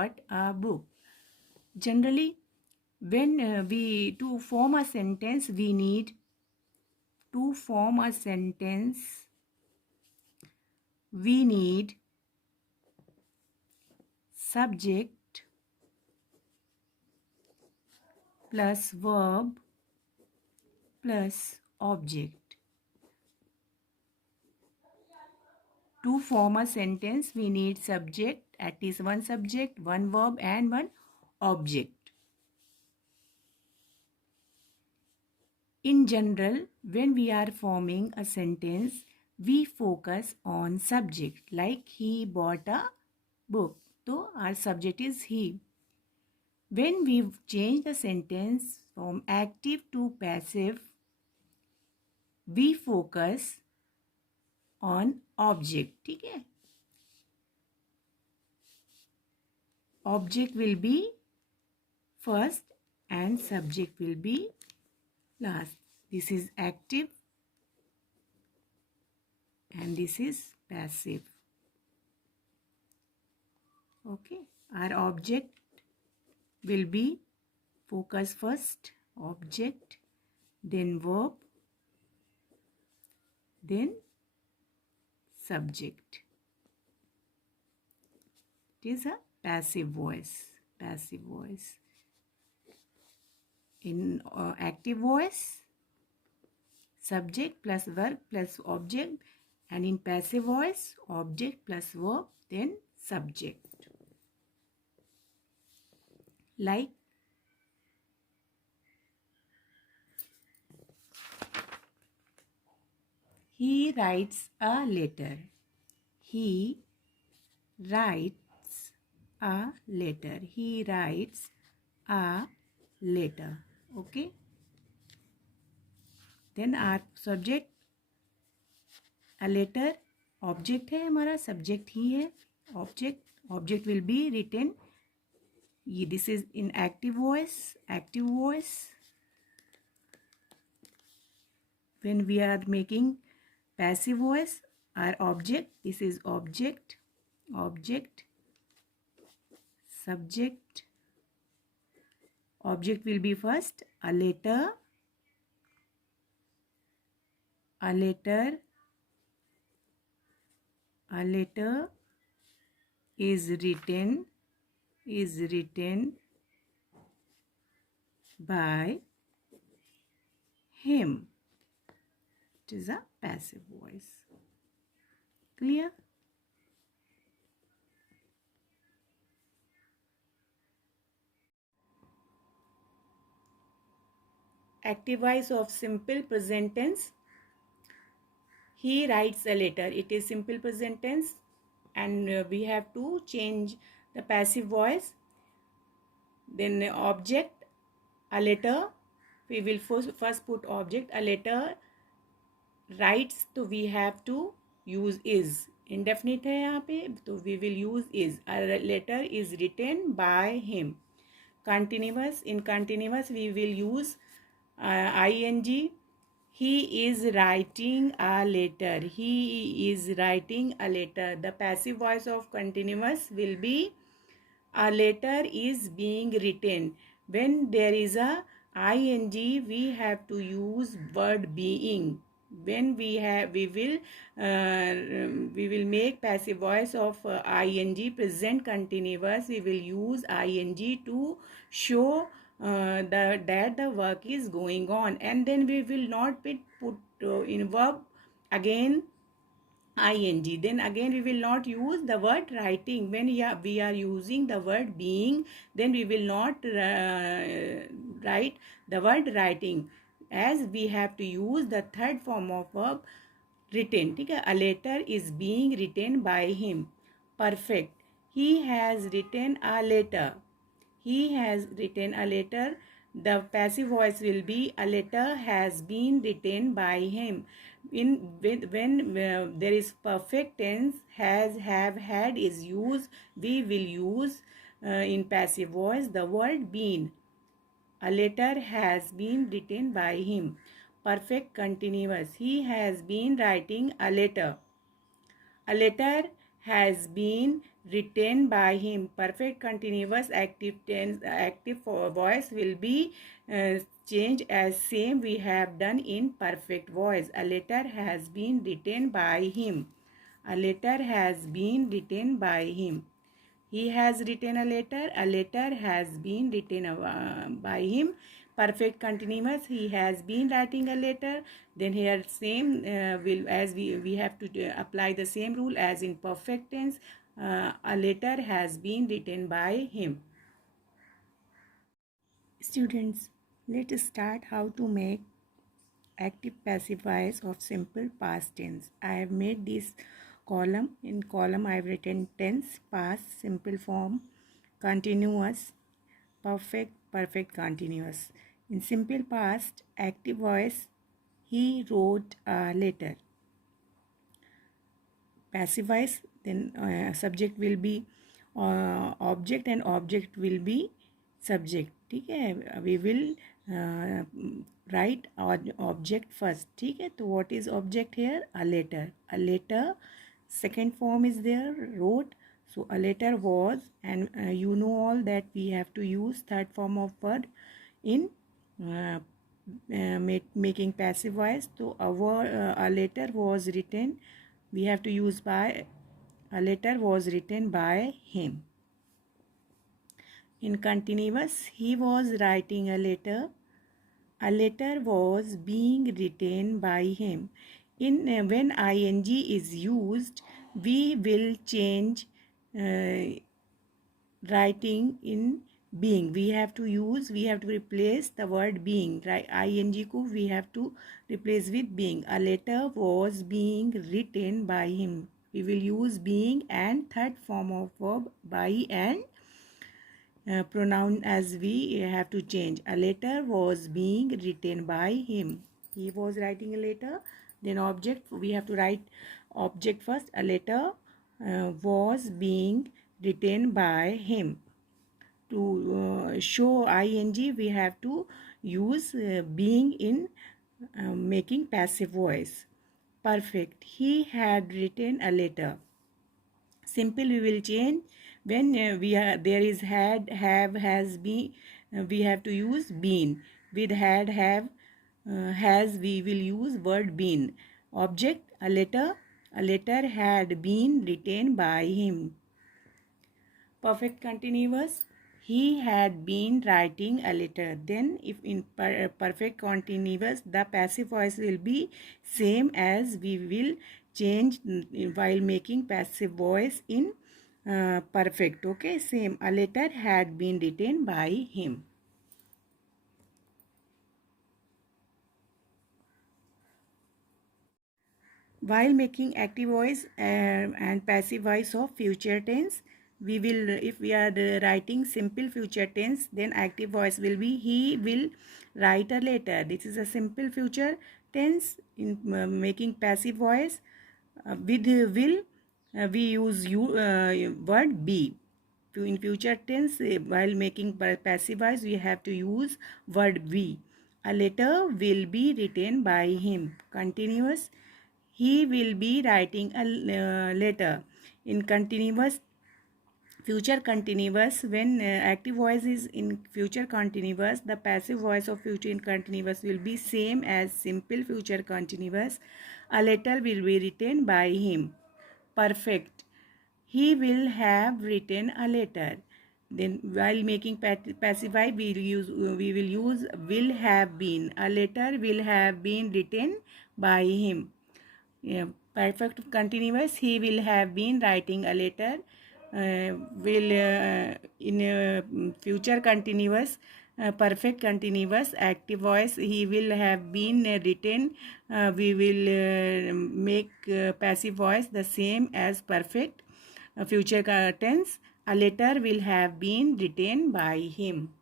bought a book. Generally, when to form a sentence, we need subject plus verb plus object. To form a sentence, we need subject, at least one subject, one verb, and one object. In general, when we are forming a sentence, we focus on subject. Like he bought a book. So our subject is he. When we change the sentence from active to passive, we focus on object. ठीक है? Object will be first and subject will be last. This is active and this is passive. Okay. Our object will be focus first, object, then verb, then subject. It is a passive voice. Passive voice. In active voice, subject plus verb plus object, and in passive voice, object plus verb, then subject. Like he writes a letter. He writes a letter. He writes a letter. Okay. Then our subject, a letter, object है हमारा, subject ही है, object will be written. This is in active voice. When we are making passive voice, our object, this is object, subject, object will be first, a letter is written by him. It is a passive voice. Clear? Active voice of simple present tense. He writes a letter. It is simple present tense, and we have to change the passive voice. Then object, a letter. We will first put object, a letter writes, तो we have to use is. Indefinite है यहाँ पे, तो we will use is. A letter is written by him. Continuous, in continuous we will use ing. He is writing a letter. He is writing a letter. The passive voice of continuous will be a letter is being written. When there is a ing, we have to use word being. When we will make passive voice of ing present continuous, we will use ing to show that the work is going on, and then we will not put in verb again ing. Then again we will not use the word writing. When we are using the word being, then we will not write the word writing, as we have to use the third form of verb written. ठीक है? A letter is being written by him. Perfect. He has written a letter. He has written a letter. The passive voice will be a letter has been written by him. When there is perfect tense, has, have, had is used, we will use in passive voice the word been. A letter has been written by him. Perfect continuous. He has been writing a letter. A letter has been written by him. Perfect continuous active tense, active voice will be changed as same we have done in perfect voice. A letter has been written by him. A letter has been written by him. He has written a letter. A letter has been written by him. Perfect continuous. He has been writing a letter. Then here same will, as we have to apply the same rule as in perfect tense. A letter has been written by him. Students, let us start how to make active passive voice of simple past tense. I have made this column. In column I have written tense, past, simple form, continuous, perfect, perfect continuous. In simple past active voice, he wrote a letter. Passive voice, then subject will be object and object will be subject. ठीक है, we will write object first. ठीक है, तो what is object here? A letter. A letter, second form is there, wrote. So a letter was, and you know all that we have to use third form of word in making passive voice. So a letter was written, we have to use by. A letter was written by him. In continuous, he was writing a letter. A letter was being written by him. In when ing is used, we will change writing in being. We have to replace the word being. Right? ing ko we have to replace with being. A letter was being written by him. We will use being and third form of verb by and pronoun as we have to change. A letter was being written by him. He was writing a letter. Then object, we have to write object first. A letter was being written by him. To show ing, we have to use being in making passive voice. Perfect. He had written a letter. Simple, we will change. When there is had, have, has, been, we have to use been. With had, have, has, we will use word been. Object, a letter. A letter had been written by him. Perfect continuous, he had been writing a letter. Then if in perfect continuous, the passive voice will be same as we will change while making passive voice in perfect. Okay, same. A letter had been written by him. While making active voice and passive voice of future tense, we will, if we are writing simple future tense, then active voice will be he will write a letter. This is a simple future tense. In making passive voice with will, we use word be. In future tense, while making passive voice, we have to use word be. A letter will be written by him. Continuous, he will be writing a letter. In continuous, future continuous, when active voice is in future continuous, the passive voice of future in continuous will be same as simple future continuous. A letter will be written by him. Perfect, he will have written a letter. Then while making passive voice, we will use will have been. A letter will have been written by him. Yeah, perfect continuous, he will have been writing a letter. Will in future continuous, perfect continuous, active voice, he will have been written. We will make passive voice the same as perfect future tense. A letter will have been written by him.